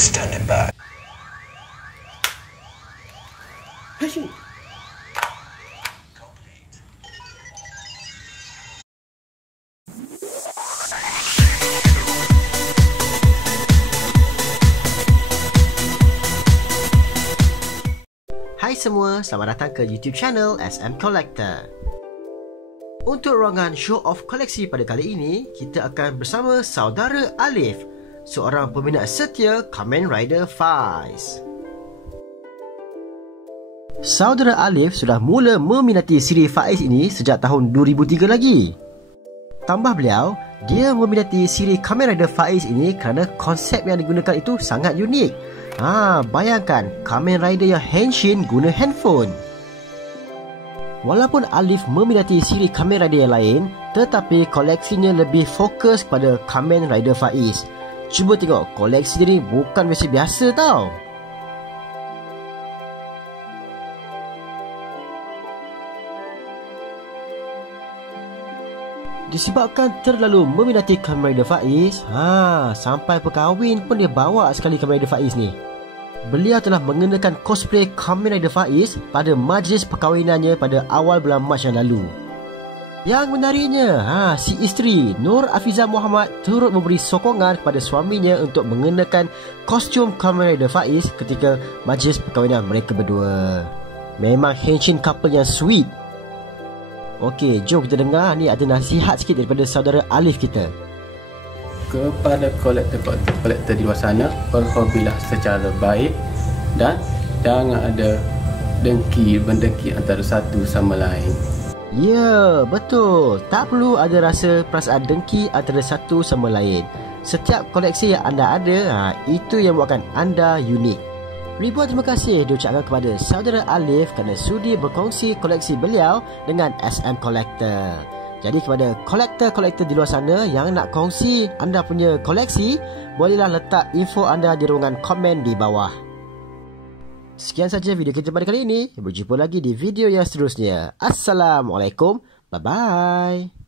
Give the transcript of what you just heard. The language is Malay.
Standing by. Hai semua, selamat datang ke YouTube channel SM Collector. Untuk ruangan show off koleksi pada kali ini, kita akan bersama saudara Alif, seorang peminat setia Kamen Rider Faiz. Saudara Alif sudah mula meminati siri Faiz ini sejak tahun 2003 lagi. Tambah beliau, dia meminati siri Kamen Rider Faiz ini kerana konsep yang digunakan itu sangat unik. Bayangkan Kamen Rider yang henshin guna handphone. Walaupun Alif meminati siri Kamen Rider yang lain, tetapi koleksinya lebih fokus pada Kamen Rider Faiz. Cuba tengok, koleksi dia ni bukan biasa-biasa tau. Disebabkan terlalu meminati Kamen Rider Faiz, sampai perkahwin pun dia bawa sekali Kamen Rider Faiz ni. Beliau telah mengenakan cosplay Kamen Rider Faiz pada majlis perkahwinannya pada awal bulan Mac yang lalu. Yang menariknya, si isteri Nur Afizah Muhammad turut memberi sokongan kepada suaminya untuk mengenakan kostum Kamen Rider Faiz ketika majlis perkahwinan mereka berdua. Memang henshin couple yang sweet. Okey, jom kita dengar ni ada nasihat sikit daripada saudara Alif kita. Kepada kolektor di luar sana, berhobilah secara baik dan jangan ada mendengki antara satu sama lain. Ya, betul. Tak perlu ada rasa perasaan dengki antara satu sama lain. Setiap koleksi yang anda ada, itu yang buatkan anda unik. Ribuan terima kasih diucapkan kepada saudara Alif kerana sudi berkongsi koleksi beliau dengan SM Collector. Jadi kepada kolektor-kolektor di luar sana yang nak kongsi anda punya koleksi, bolehlah letak info anda di ruangan komen di bawah. Sekian saja video kita pada kali ini. Berjumpa lagi di video yang seterusnya. Assalamualaikum. Bye-bye.